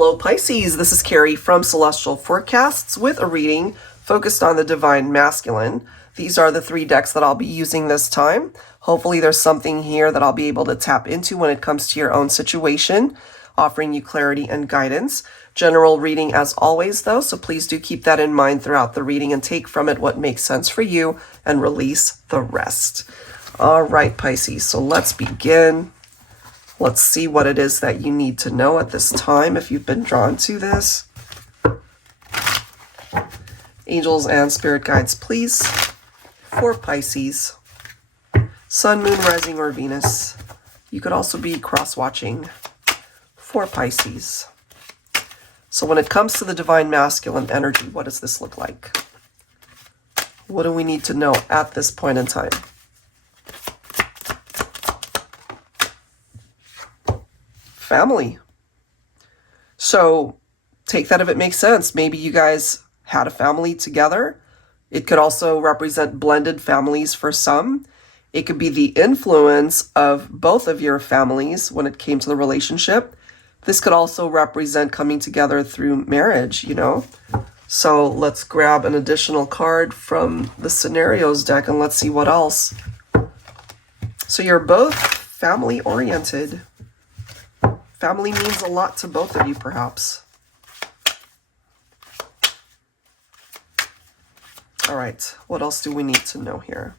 Hello Pisces, this is Carrie from Celestial Forecasts with a reading focused on the Divine Masculine. These are the 3 decks that I'll be using this time. Hopefully there's something here that I'll be able to tap into when it comes to your own situation, offering you clarity and guidance. General reading as always though, so please do keep that in mind throughout the reading and take from it what makes sense for you and release the rest. All right, Pisces, so let's begin. Let's see what it is that you need to know at this time if you've been drawn to this. Angels and spirit guides, please, for Pisces. Sun, Moon, Rising, or Venus. You could also be cross-watching for Pisces. So when it comes to the Divine Masculine energy, what does this look like? What do we need to know at this point in time? Family. So take that if it makes sense. Maybe you guys had a family together. It could also represent blended families for some. It could be the influence of both of your families when it came to the relationship. This could also represent coming together through marriage, you know. So let's grab an additional card from the scenarios deck and let's see what else. So you're both family oriented. Family means a lot to both of you, perhaps. All right, what else do we need to know here?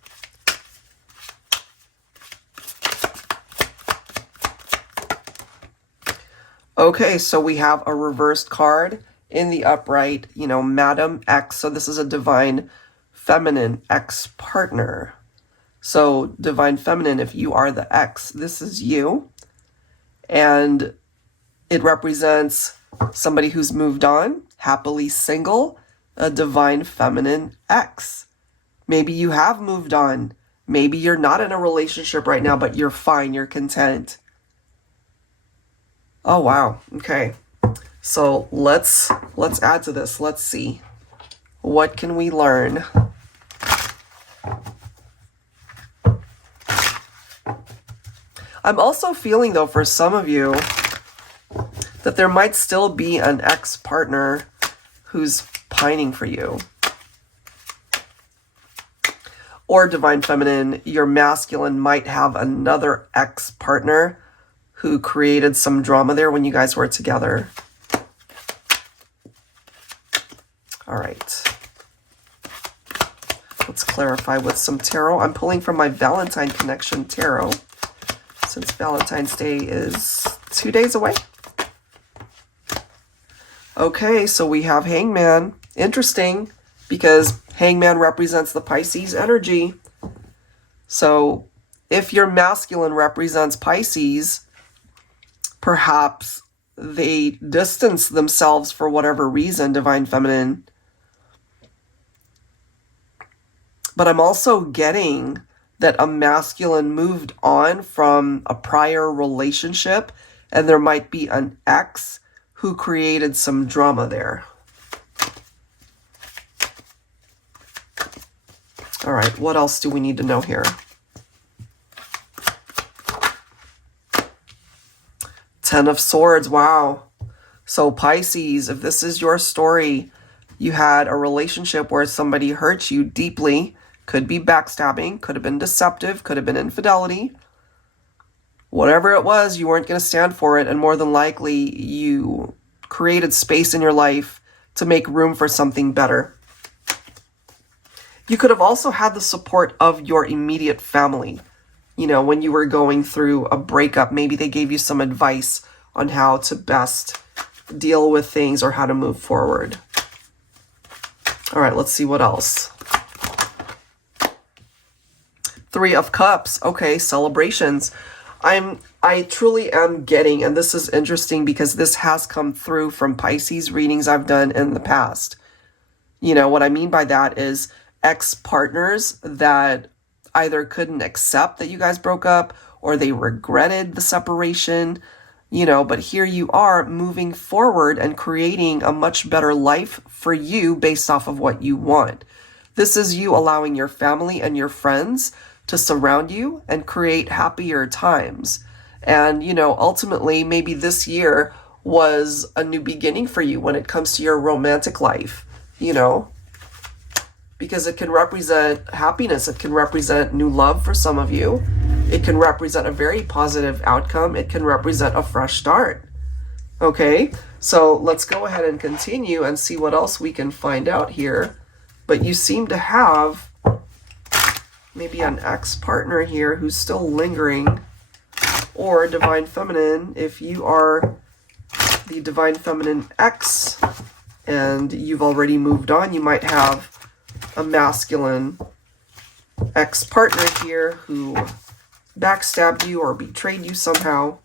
Okay, so we have a reversed card in the upright, you know, Madam X. So this is a Divine Feminine ex-partner. So Divine Feminine, if you are the X, this is you. And it represents somebody who's moved on, happily single, a Divine Feminine X. Maybe you have moved on. Maybe you're not in a relationship right now, but you're fine, you're content. Oh, wow. Okay. So let's add to this. Let's see. What can we learn? I'm also feeling, though, for some of you, that there might still be an ex-partner who's pining for you. Or Divine Feminine, your masculine might have another ex-partner who created some drama there when you guys were together. All right. Let's clarify with some tarot. I'm pulling from my Valentine Connection Tarot, since Valentine's Day is 2 days away. Okay, so we have Hangman. Interesting, because Hangman represents the Pisces energy. So if your masculine represents Pisces, perhaps they distance themselves for whatever reason, Divine Feminine. But I'm also getting that a masculine moved on from a prior relationship, and there might be an ex who created some drama there. All right, what else do we need to know here? 10 of Swords, wow. So Pisces, if this is your story, you had a relationship where somebody hurt you deeply. Could be backstabbing, could have been deceptive, could have been infidelity. Whatever it was, you weren't going to stand for it, and more than likely, you created space in your life to make room for something better. You could have also had the support of your immediate family. You know, when you were going through a breakup, maybe they gave you some advice on how to best deal with things or how to move forward. All right, let's see what else. 3 of Cups. Okay, celebrations. I truly am getting, and this is interesting because this has come through from Pisces readings I've done in the past. You know, what I mean by that is ex-partners that either couldn't accept that you guys broke up or they regretted the separation, you know, but here you are moving forward and creating a much better life for you based off of what you want. This is you allowing your family and your friends to surround you and create happier times. And, you know, ultimately, maybe this year was a new beginning for you when it comes to your romantic life, you know, because it can represent happiness. It can represent new love for some of you. It can represent a very positive outcome. It can represent a fresh start. Okay, so let's go ahead and continue and see what else we can find out here. But you seem to have maybe an ex-partner here who's still lingering, or Divine Feminine, if you are the Divine Feminine ex and you've already moved on, you might have a masculine ex-partner here who backstabbed you or betrayed you somehow.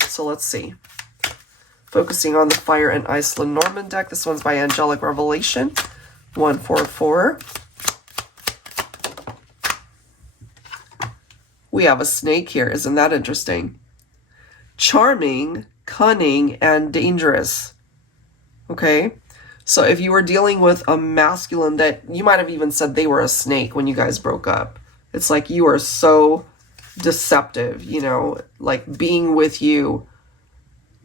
So let's see. Focusing on the Fire and Ice Lenormand deck. This one's by Angelic Revelation, 144. We have a snake here. Isn't that interesting? Charming, cunning, and dangerous. Okay? So if you were dealing with a masculine that you might have even said they were a snake when you guys broke up. It's like you are so deceptive, you know, like being with you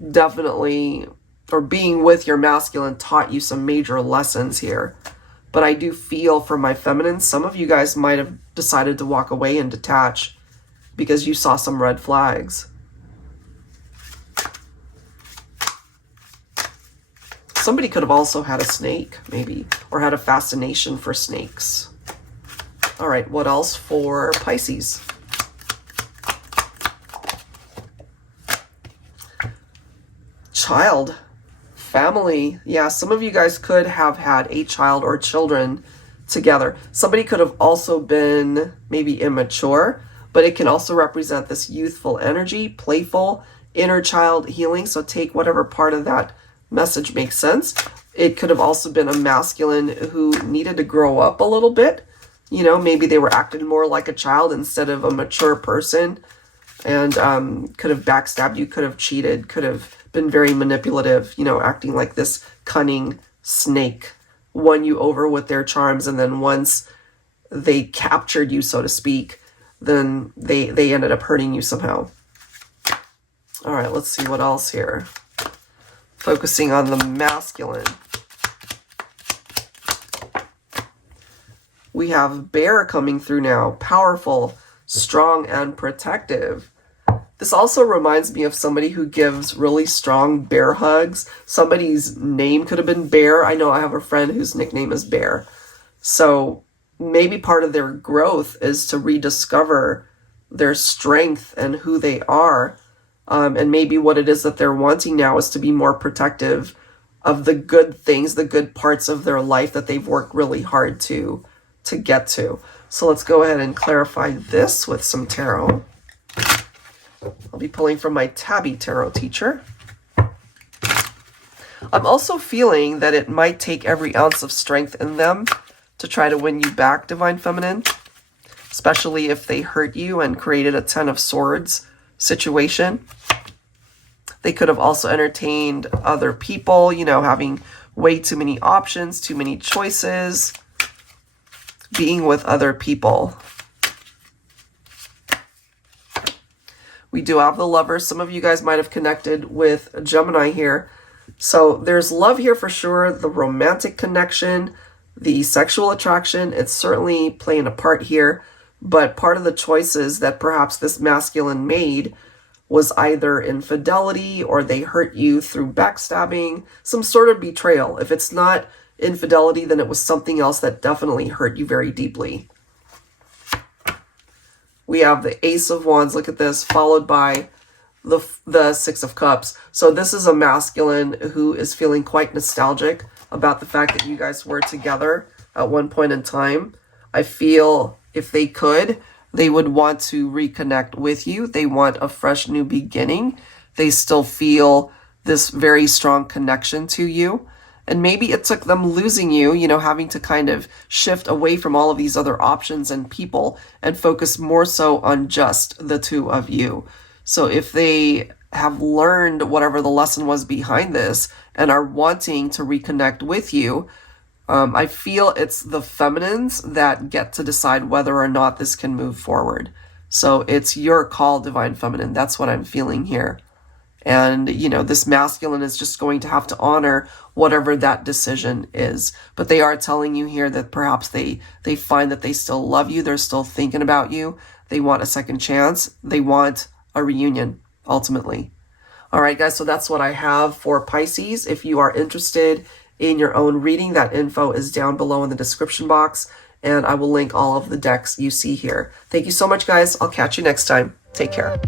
definitely, or being with your masculine taught you some major lessons here. But I do feel for my feminine, some of you guys might have decided to walk away and detach because you saw some red flags. Somebody could have also had a snake, maybe, or had a fascination for snakes. All right, what else for Pisces? Child, family. Yeah, some of you guys could have had a child or children together. Somebody could have also been maybe immature, but it can also represent this youthful energy, playful, inner child healing. So take whatever part of that message makes sense. It could have also been a masculine who needed to grow up a little bit. You know, maybe they were acting more like a child instead of a mature person, and could have backstabbed you, could have cheated, could have been very manipulative, you know, acting like this cunning snake, won you over with their charms, and then once they captured you, so to speak, then they ended up hurting you somehow. All right, let's see what else here. Focusing on the masculine. We have Bear coming through now. Powerful, strong, and protective. This also reminds me of somebody who gives really strong bear hugs. Somebody's name could have been Bear. I know I have a friend whose nickname is Bear. So maybe part of their growth is to rediscover their strength and who they are. And maybe what it is that they're wanting now is to be more protective of the good things, the good parts of their life that they've worked really hard to get to. So let's go ahead and clarify this with some tarot. I'll be pulling from my Tabby tarot teacher. I'm also feeling that it might take every ounce of strength in them to try to win you back, Divine Feminine, especially if they hurt you and created a Ten of Swords situation. They could have also entertained other people, you know, having way too many options, too many choices, being with other people. We do have the Lovers. Some of you guys might have connected with a Gemini here. So there's love here for sure, the romantic connection, the sexual attraction. It's certainly playing a part here. But part of the choices that perhaps this masculine made was either infidelity, or they hurt you through backstabbing, some sort of betrayal. If it's not infidelity, then it was something else that definitely hurt you very deeply. We have the Ace of Wands, look at this, followed by the Six of Cups. So this is a masculine who is feeling quite nostalgic about the fact that you guys were together at one point in time. I feel if they could, they would want to reconnect with you. They want a fresh new beginning. They still feel this very strong connection to you. And maybe it took them losing you, you know, having to kind of shift away from all of these other options and people and focus more so on just the two of you. So if they have learned whatever the lesson was behind this and are wanting to reconnect with you, I feel it's the feminines that get to decide whether or not this can move forward. So it's your call, Divine Feminine. That's what I'm feeling here. And, you know, this masculine is just going to have to honor whatever that decision is. But they are telling you here that perhaps they find that they still love you. They're still thinking about you. They want a second chance. They want a reunion, ultimately. All right, guys, so that's what I have for Pisces. If you are interested in your own reading, that info is down below in the description box, and I will link all of the decks you see here. Thank you so much, guys. I'll catch you next time. Take care.